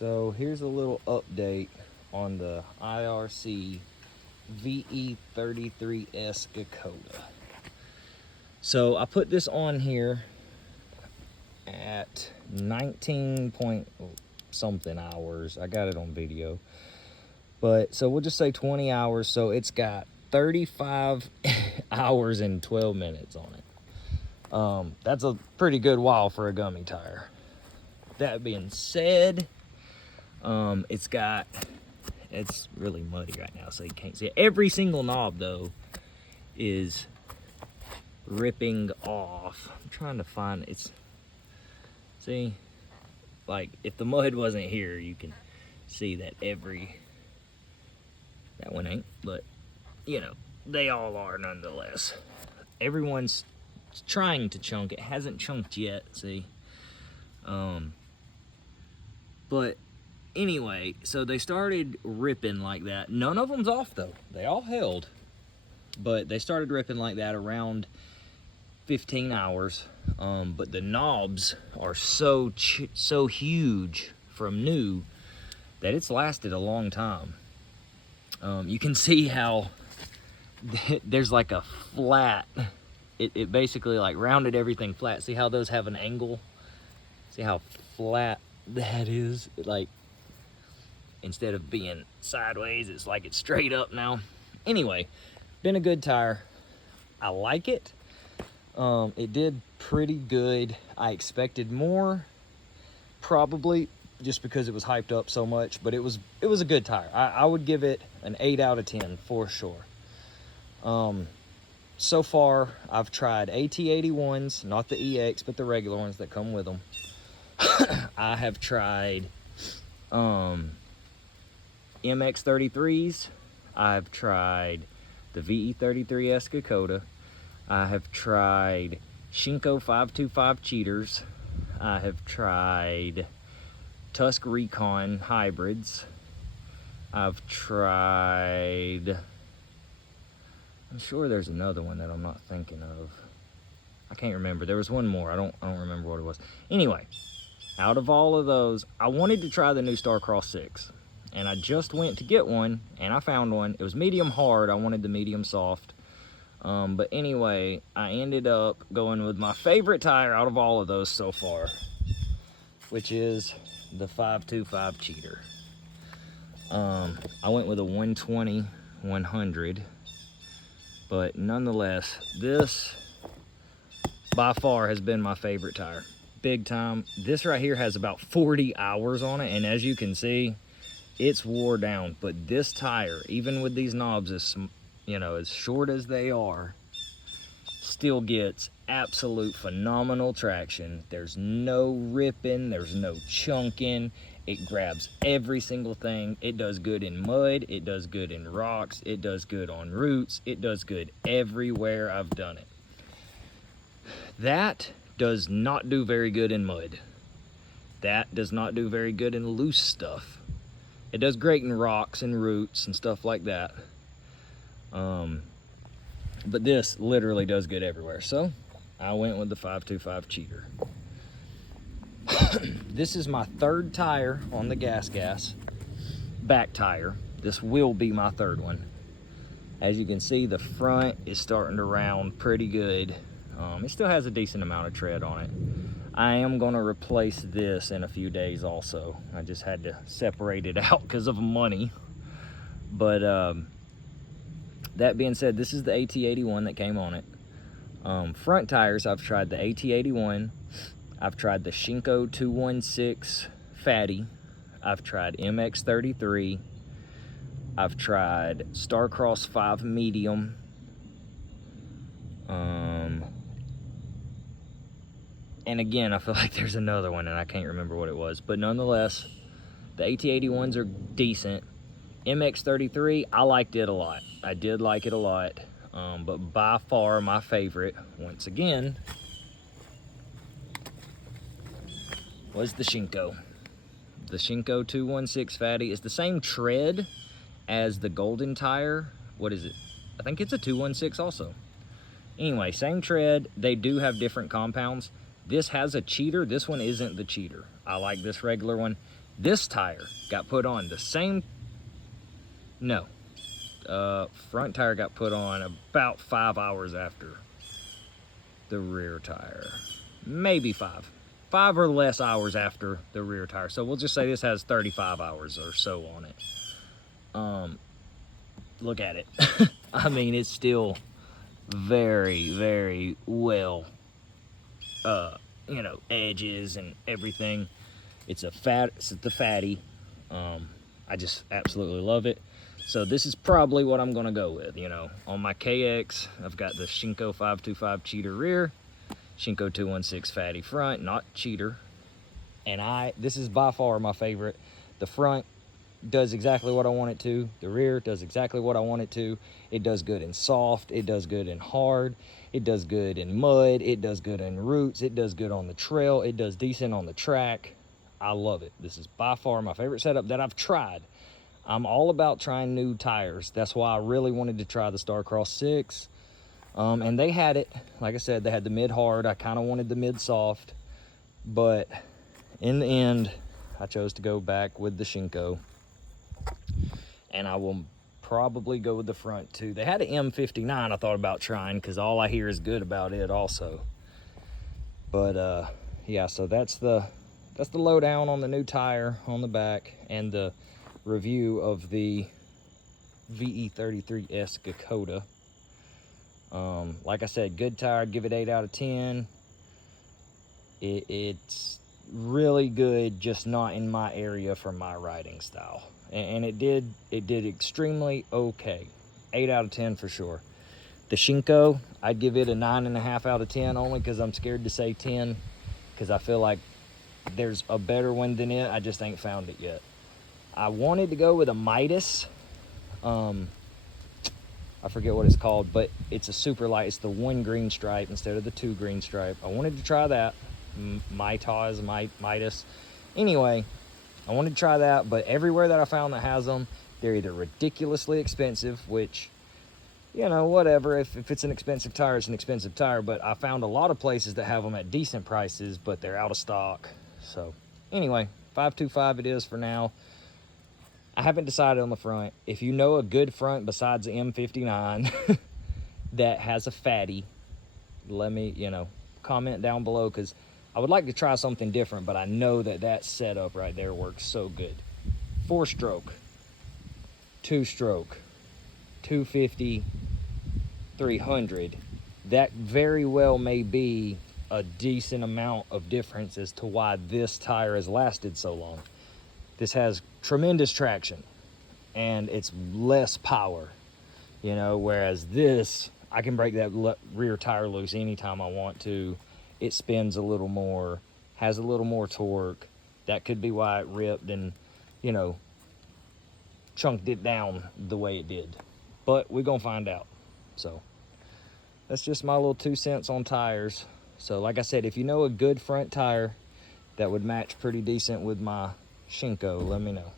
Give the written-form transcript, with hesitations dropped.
So here's a little update on the IRC VE33S Dakota. So I put this on here at 19 point something hours. I got it on video. But so we'll just say 20 hours. So it's got 35 hours and 12 minutes on it. That's a pretty good while for a gummy tire. That being said, it's really muddy right now, so you can't see it. Every single knob though is ripping off. I'm trying to find it's, see, like if the mud wasn't here, you can see that that one ain't, but you know, they all are nonetheless. Everyone's trying to chunk. It hasn't chunked yet, see. But anyway, so they started ripping like that. None of them's off though. They all held, but they started ripping like that around 15 hours. But the knobs are so huge from new that it's lasted a long time. You can see how there's like a flat, it basically like rounded everything flat. See how those have an angle? See how flat that is? Like, instead of being sideways, it's like it's straight up now. Anyway, been a good tire. I like it. It did pretty good. I expected more, probably just because it was hyped up so much, but it was a good tire. I would give it an 8 out of 10 for sure. So far, I've tried AT81s, not the EX, but the regular ones that come with them. I have tried MX33s. I've tried the VE33S Dakota. I have tried Shinko 525 cheaters. I have tried Tusk Recon hybrids. I've tried, I'm sure there's another one that I'm not thinking of. I can't remember. There was one more. I don't remember what it was. Anyway, out of all of those, I wanted to try the new Starcross 6. And I just went to get one, and I found one. It was medium hard. I wanted the medium soft. But anyway, I ended up going with my favorite tire out of all of those so far, which is the 525 cheater. I went with a 120/100, but nonetheless, this by far has been my favorite tire. Big time. This right here has about 40 hours on it, and as you can see, it's wore down. But this tire, even with these knobs, as short as they are, still gets absolute phenomenal traction. There's no ripping, there's no chunking. It grabs every single thing. It does good in mud, it does good in rocks, it does good on roots, it does good everywhere I've done it. That does not do very good in mud. That does not do very good in loose stuff. It does great in rocks and roots and stuff like that. But this literally does good everywhere. So I went with the 525 cheater. This is my third tire on the gas back tire. This will be my third one. As you can see, the front is starting to round pretty good. It still has a decent amount of tread on it. I am going to replace this in a few days also. I just had to separate it out because of money. But that being said, this is the AT81 that came on it. Front tires, I've tried the AT81. I've tried the Shinko 216 Fatty. I've tried MX33. I've tried Starcross 5 Medium. And again, I feel like there's another one and I can't remember what it was. But nonetheless, the AT81s are decent. MX33, I liked it a lot. I did like it a lot. But by far my favorite, once again, was the Shinko. The Shinko 216 Fatty is the same tread as the Golden tire. What is it? I think it's a 216 also. Anyway, same tread. They do have different compounds. This has a cheater. This one isn't the cheater. I like this regular one. This tire got put on the same, no, front tire got put on about 5 hours after the rear tire. Maybe 5 or less hours after the rear tire. So we'll just say this has 35 hours or so on it. Look at it. I mean, it's still very, very well, you know, edges and everything. It's the fatty. I just absolutely love it. So this is probably what I'm gonna go with, you know. On my KX, I've got the Shinko 525 cheater rear, Shinko 216 fatty front, not cheater. And this is by far my favorite. The front does exactly what I want it to. The rear does exactly what I want it to. It does good in soft, it does good in hard, it does good in mud, it does good in roots, it does good on the trail, it does decent on the track. I love it. This is by far my favorite setup that I've tried. I'm all about trying new tires. That's why I really wanted to try the Starcross 6. And they had it. Like I said, they had the mid-hard. I kind of wanted the mid-soft. But in the end, I chose to go back with the Shinko. And I will probably go with the front too. They had an M59 I thought about trying because all I hear is good about it also. But yeah, so that's the lowdown on the new tire on the back and the review of the VE33 Esca Coda. Like I said, good tire. I'd give it 8 out of 10. It's really good, just not in my area for my riding style. And it did extremely okay. 8 out of 10 for sure. The Shinko, I'd give it a 9.5 out of 10 only because I'm scared to say 10 because I feel like there's a better one than it. I just ain't found it yet. I wanted to go with a Midas. I forget what it's called, but it's a super light. It's the 1 green stripe instead of the 2 green stripe. I wanted to try that. Midas. Anyway, I wanted to try that, but everywhere that I found that has them, they're either ridiculously expensive, which, you know, whatever. If it's an expensive tire, it's an expensive tire. But I found a lot of places that have them at decent prices, but they're out of stock. So anyway, 525 it is for now. I haven't decided on the front. If you know a good front besides the M59 that has a fatty, let me, you know, comment down below because I would like to try something different, but I know that setup right there works so good. 4-stroke, 2-stroke, 250, 300. That very well may be a decent amount of difference as to why this tire has lasted so long. This has tremendous traction and it's less power, you know, whereas this, I can break that rear tire loose anytime I want to. It spins a little more, has a little more torque. That could be why it ripped and, you know, chunked it down the way it did. But we're gonna find out. So that's just my little 2 cents on tires. So like I said, if you know a good front tire that would match pretty decent with my Shinko, let me know.